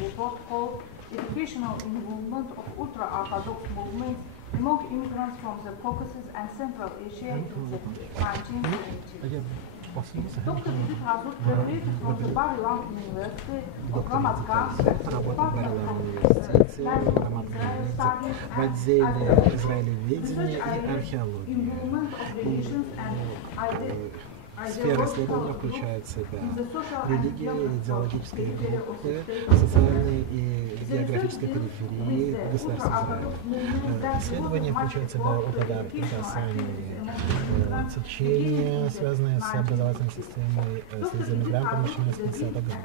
report called Educational Involvement of Ultra-Orthodox Movements among Immigrants from the Caucasus and Central Asia in the 1970s. Dr. Idit Hazut graduated from the Babylon University of Ramadan and the Department of Israel Studies в отделе израилеведения и археологии. Сфера исследования включает в себя религии, идеологические группы, социальные и географические периферии государства Израиля. Исследование включает в себя угадары, описание течения, связанные с образовательной системой среди иммигрантов, начиная с 50-х годов.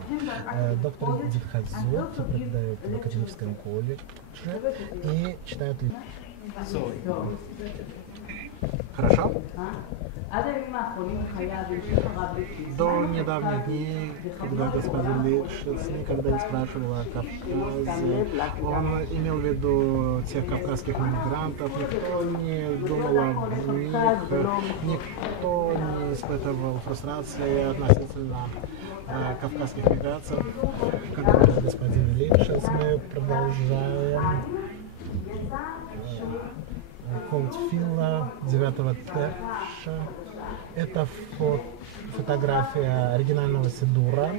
Доктор Идит Hazut преподает в академическом колледже и читает Хорошо? До недавних дней, когда господин Лишец никогда не спрашивал о Кавказе, он имел в виду тех кавказских иммигрантов, никто не думал о них, никто не испытывал фрустрации относительно кавказских миграций. Как говорит господин Лишец, мы продолжаем Колтфилла 9-го Терша. Это фотография оригинального Сидура,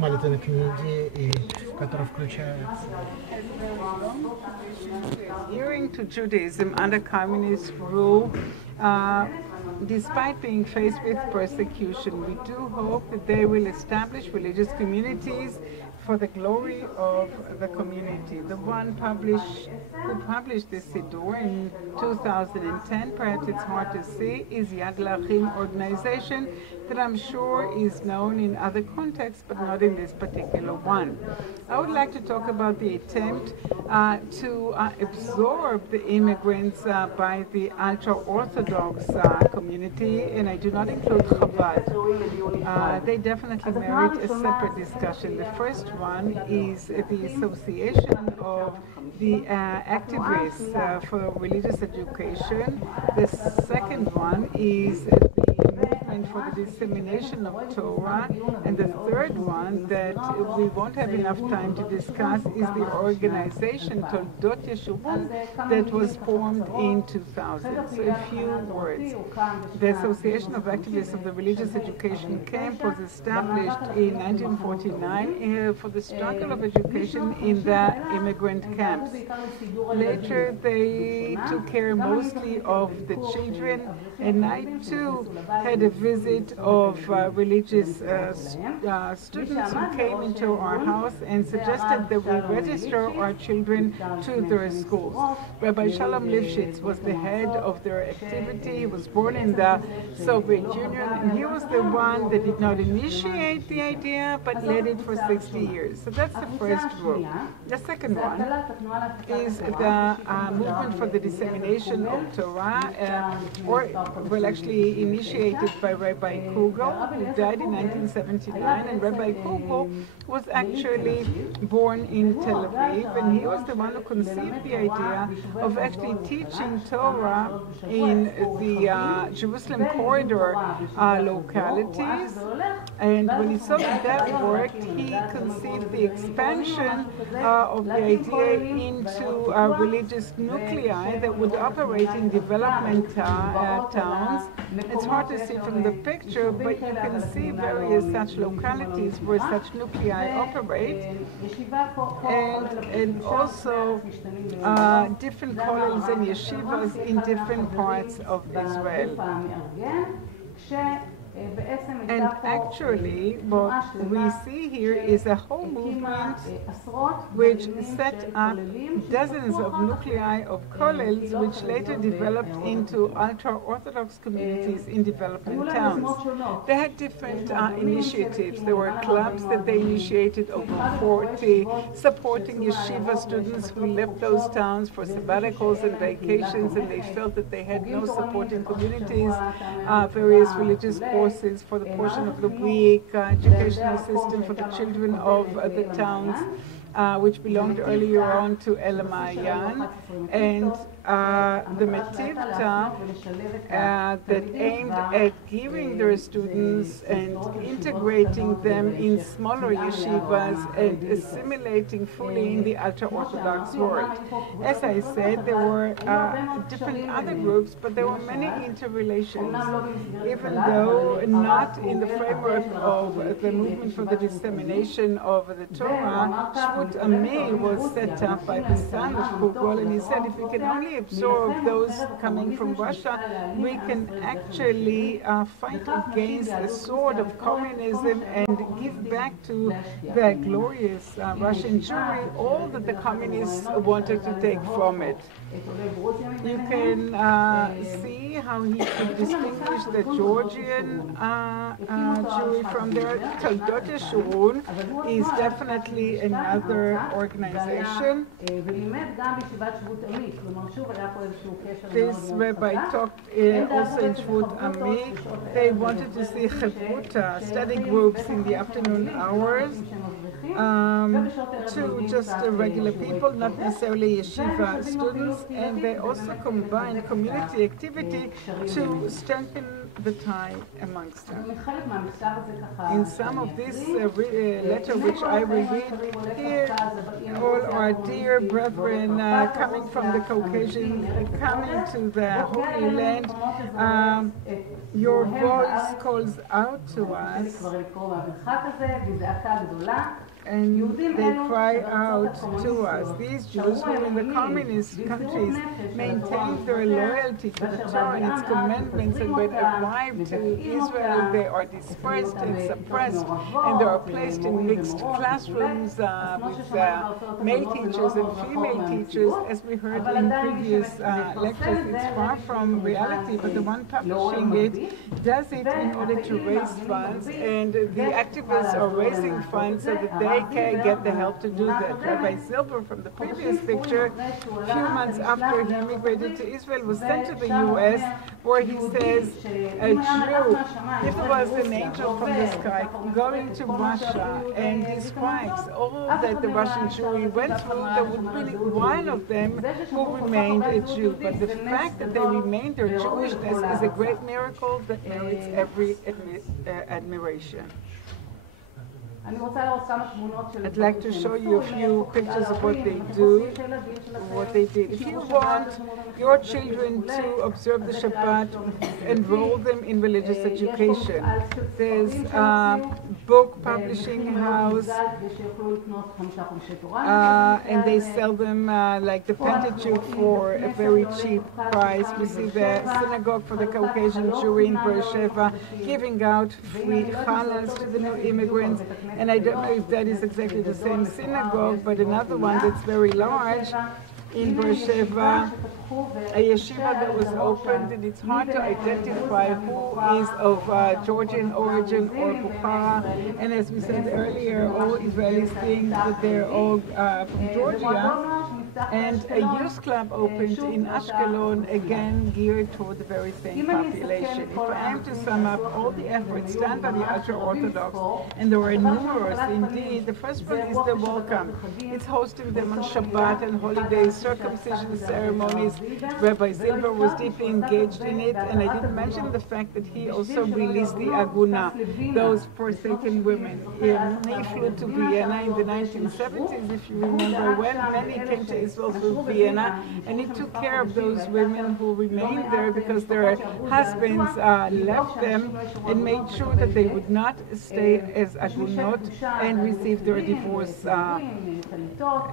молитвенной книги, и которая включается. Adhering to Judaism under communist rule, despite being faced with persecution, we do hope that they will establish religious communities for the glory of the community. The one who published this Siddur in 2010, perhaps it's hard to see, is Yad Lachim organization that I'm sure is known in other contexts, but not in this particular one. I would like to talk about the attempt to absorb the immigrants by the ultra-Orthodox community, and I do not include Chabad. They definitely merit a separate discussion. The first one is the association of the activists for religious education. The second one is the movement for the dissemination of Torah. And the third one that we won't have enough time to discuss is the organization Toldot Yeshuvah that was formed in 2000. So a few words. The Association of Activists of the Religious Education Camp was established in 1949 for the struggle of education in the immigrant camps. Later they took care mostly of the children, and I too had a visit of religious students who came into our house and suggested that we register our children to their schools. Rabbi Shalom Lifshitz was the head of their activity. He was born in the Soviet Union, and he was the one that did not initiate the idea but led it for 60 years. So that's the first group. The second one is the movement for the dissemination of Torah, well, actually initiated by Rabbi Kugel, who died in 1979, and Rabbi Kugel was actually born in Tel Aviv, and he was the one who conceived the idea of actually teaching Torah in the Jerusalem corridor localities. And when he saw that worked, he conceived the expansion of the idea into religious nuclei that would operate in development towns. It's hard to see from the picture, but you can see various such localities where such nuclei operate, and also different kollels and yeshivas in different parts of Israel. And actually, what we see here is a whole movement which set up dozens of nuclei of kollels, which later developed into ultra-Orthodox communities in development towns. They had different initiatives. There were clubs that they initiated, over 40, supporting yeshiva students who left those towns for sabbaticals and vacations, and they felt that they had no supporting communities, various religious courses for the portion of the week, educational system for the children of the towns, which belonged earlier on to El Maayan, and the Metivta that aimed at giving their students and integrating them in smaller yeshivas and assimilating fully in the ultra-Orthodox world. As I said, there were different other groups, but there were many interrelations. Even though not in the framework of the movement for the dissemination of the Torah, Shvut Ami was set up by the son of Kugol, and he said, if we can only absorb those coming from Russia, we can actually fight against the sword of communism and give back to the glorious Russian Jewry all that the communists wanted to take from it. You can see how he could distinguish the Georgian Jewry from their Toldot Shurun is definitely another organization. This rabbi talked also in Shvut Ami. They wanted to see Chavruta, study groups in the afternoon hours, to just regular people, not necessarily yeshiva students, and they also combined community activity to strengthen the tie amongst them. In some of this letter which I will read here, all our dear brethren coming from the Caucasus, coming to the Holy Land, your voice calls out to us, and they cry out to us. These Jews who in the communist countries maintained their loyalty to the Torah and its commandments, and when arrived to Israel they are dispersed and suppressed, and they are placed in mixed classrooms with male teachers and female teachers. As we heard in previous lectures, it's far from reality, but the one publishing it does it in order to raise funds, and the activists are raising funds so that they can get the help to do that. Rabbi Silber from the previous picture, a few months after he immigrated to Israel, was sent to the U.S., where he says, a Jew, if it was an angel from the sky going to Russia and describes all that the Russian Jewry went through, there would be one of them who remained a Jew. But the fact that they remained their Jewishness is a great miracle that merits every admiration. I'd like to show you a few pictures of what they do, what they did. If you want your children to observe the Shabbat, enroll them in religious education. There's a book publishing house, and they sell them like the Pentateuch for a very cheap price. We see the synagogue for the Caucasian Jewry in Beersheba giving out free challahs to the new immigrants. And I don't know if that is exactly the same synagogue, but another one that's very large in Beersheba, a yeshiva that was opened, and it's hard to identify who is of Georgian origin or Bukhara. And as we said earlier, all Israelis think that they're all from Georgia. And a youth club opened in Ashkelon, again geared toward the very same population. If I am to sum up all the efforts done by the ultra-Orthodox, and there are numerous indeed, the first one is the welcome. It's hosting them on Shabbat and holidays, circumcision ceremonies. Rabbi Silber was deeply engaged in it, and I didn't mention the fact that he also released the Aguna, those forsaken women. He flew to Vienna in the 1970s, if you remember, when many came to Israel through Vienna, and he took care of those women who remained there because their husbands left them, and made sure that they would not stay as agunot and receive their divorce.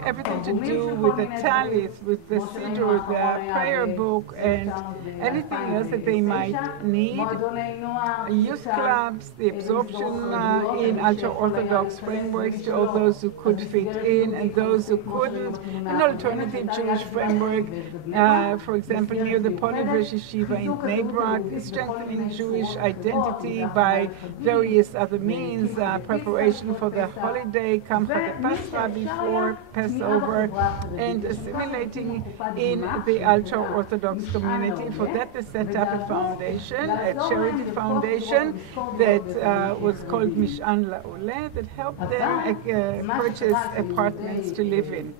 Everything to do with the talit, with the siddur, the prayer book, and anything else that they might need. Youth clubs, the absorption in ultra-Orthodox frameworks to all those who could fit in and those who couldn't. An alternative Jewish framework, for example, near the Ponevich Yeshiva in Bnei Brak, strengthening Jewish identity by various other means, preparation for the holiday, Kamcha Pascha before Passover, and assimilating in the ultra-Orthodox community. For that, they set up a foundation, a charity foundation that was called Mishan La'oleh, that helped them purchase apartments to live in.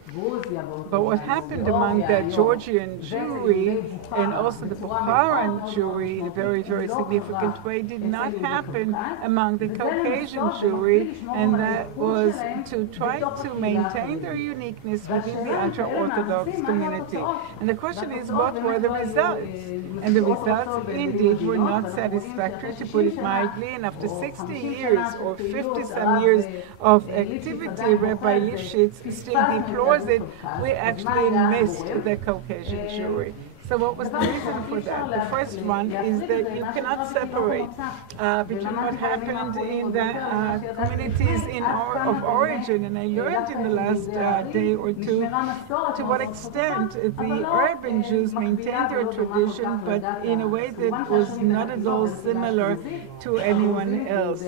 But what happened among the Georgian Jewry and also the Bukharan Jewry in a very, very significant way did not happen among the Caucasian Jewry, and that was to try to maintain their uniqueness within the ultra-Orthodox community. And the question is, what were the results? And the results indeed were not satisfactory, to put it mildly, and after 60 years or 50-some years of activity, Rabbi Lifshitz still deplores it. We actually missed the Caucasian Jewry. So what was the reason for that? The first one is that you cannot separate between what happened in the communities of origin, and I learned in the last day or two to what extent the urban Jews maintained their tradition, but in a way that was not at all similar to anyone else.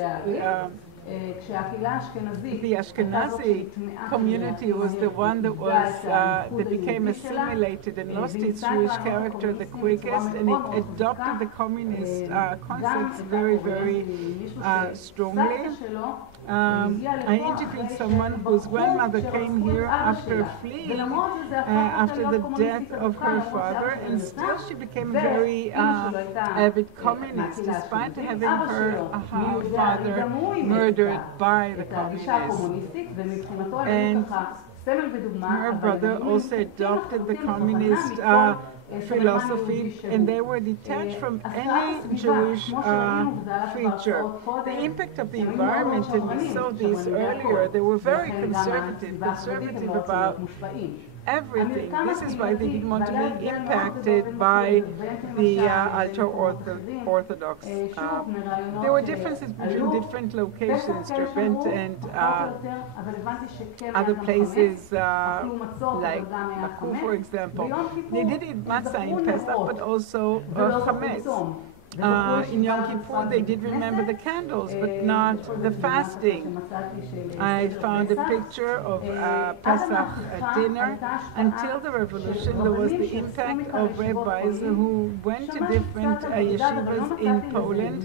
The Ashkenazi community was the one that became assimilated and lost its Jewish character the quickest, and it adopted the communist concepts very, very strongly. I interviewed someone whose grandmother came here after fleeing after the death of her father, and still she became a very avid communist, despite having her father murdered by the communists. And her brother also adopted the communist philosophy, and they were detached from any Jewish feature. The impact of the environment, and we saw this earlier, they were very conservative about everything. This is why they didn't want to be impacted by the ultra-Orthodox. There were differences between different locations, Derbent and other places like Baku, for example. They did eat matzah in Pesach, but also chametz. In Yom Kippur, they did remember the candles, but not the fasting. I found a picture of Pesach dinner. Until the revolution, there was the impact of rabbis who went to different yeshivas in Poland.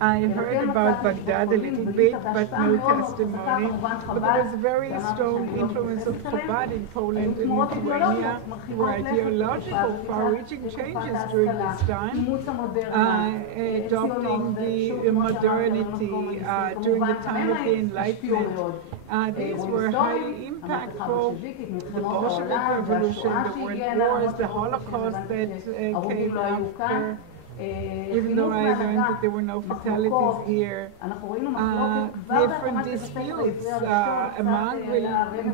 I heard about Baghdad a little bit, but no testimony. But there was a very strong influence of Chabad in Poland and Lithuania, where ideological far-reaching changes during this time. Adopting the modernity during the time of the Enlightenment. These were highly impactful. The Bolshevik Revolution, the World Wars, the Holocaust that came after. Even though I learned that there were no fatalities here, different disputes among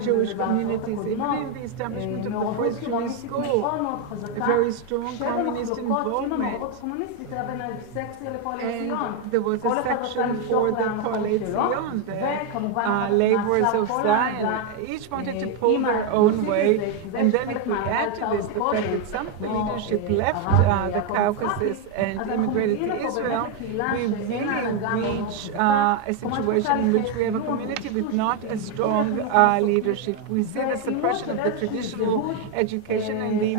Jewish communities, even in the establishment of the first Jewish school, a very strong communist involvement. And there was a section for the Poalei Zion, the laborers of Zion. Each wanted to pull their own way, and then if we add to this the fact that some of the leadership left the Caucasus and immigrated to Israel, we really reach a situation in which we have a community with not a strong leadership. We see the suppression of the traditional education and the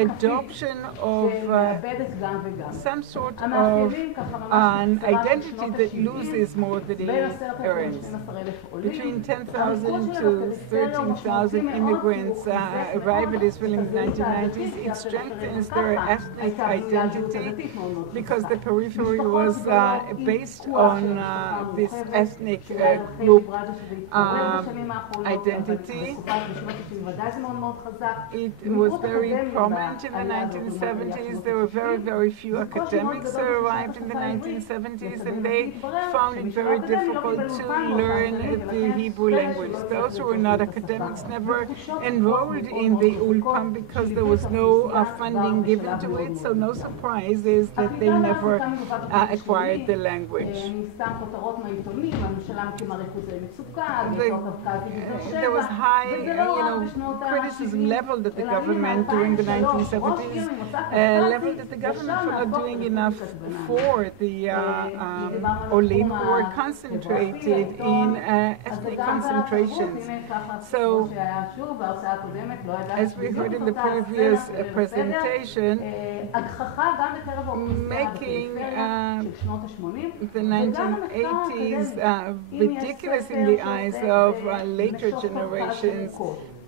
adoption of some sort of an identity that loses more than it earns. Between 10,000 to 13,000 immigrants arrived at Israel in the 1990s. It strengthens their ethnic identity, because the periphery was based on this ethnic group identity. It was very prominent in the 1970s. There were very, very few academics who arrived in the 1970s, and they found it very difficult to learn the Hebrew language. Those who were not academics never enrolled in the ulpan because there was no funding given to it, so no surprise is that they never acquired the language. There was high, criticism leveled at the government during the 1970s, leveled at the government for not doing enough for the Olim who were concentrated in ethnic concentrations. So, as we heard in the previous presentation, making the 1980s ridiculous in the eyes of later generations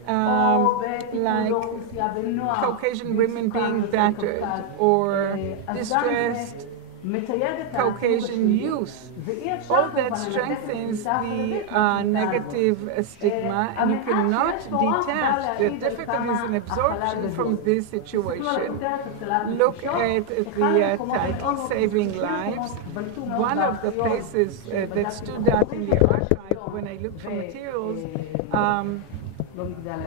like Caucasian women being battered or distressed Caucasian youth. All that strengthens the negative stigma, and you cannot detach the difficulties in absorption from this situation. Look at the title, Saving Lives. One of the places that stood out in the archive when I looked for materials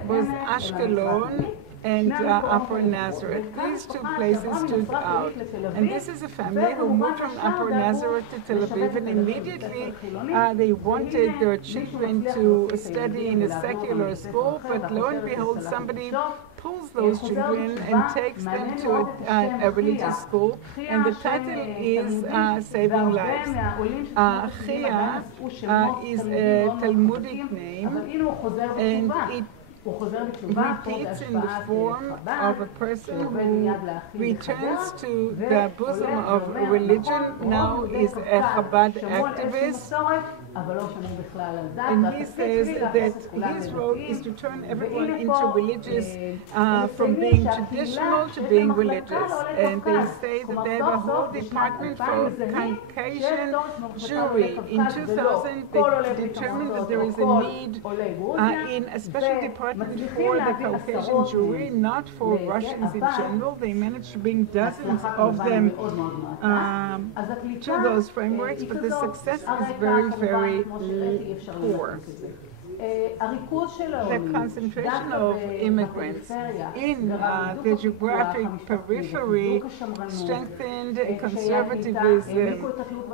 was Ashkelon and Upper Nazareth. These two places stood out. And this is a family who moved from Upper Nazareth to Tel Aviv, and immediately they wanted their children to study in a secular school, but lo and behold, somebody pulls those children and takes them to a religious school, and the title is Saving Lives. Chia is a Talmudic name, and it repeats in the form of a person who returns to the bosom of religion, now is a Chabad activist. And he says that his role is to turn everyone into religious, from being traditional to being religious. And they say that they have a whole department for Caucasian Jewry. In 2000, they determined that there is a need in a special department for the Caucasian Jewry, not for Russians in general. They managed to bring dozens of them to those frameworks, but the success is very, very poor. The concentration of immigrants in the geographic periphery strengthened conservatism,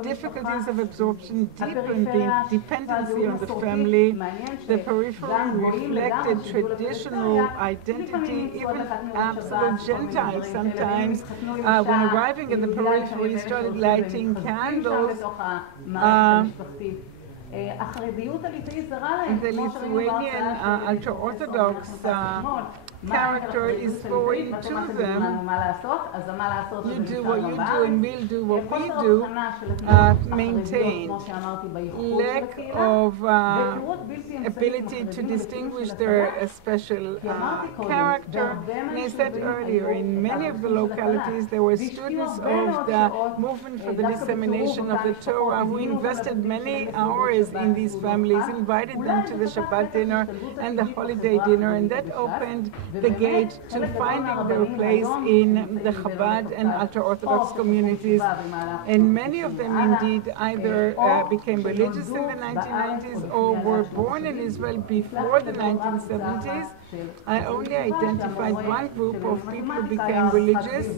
difficulties of absorption deepened the dependency on the family. The periphery reflected traditional identity, even absolute Gentiles sometimes, when arriving in the periphery, started lighting candles. The Lithuanian ultra-Orthodox character is foreign to them. You do what you do and we'll do what we do, maintained. Lack of ability to distinguish their special character. And I said earlier, in many of the localities there were students of the movement for the dissemination of the Torah who invested many hours in these families, invited them to the Shabbat dinner and the holiday dinner, and that opened the gate to finding their place in the Chabad and ultra-Orthodox communities. And many of them indeed either became religious in the 1990s or were born in Israel before the 1970s. I only identified one group of people who became religious,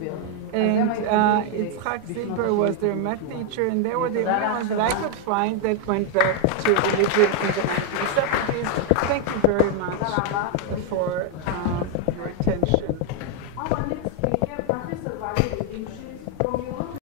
and Yitzhak Zilber was their math teacher, and they were the only ones that I could find that went back to religion in the 1970s. Thank you very much for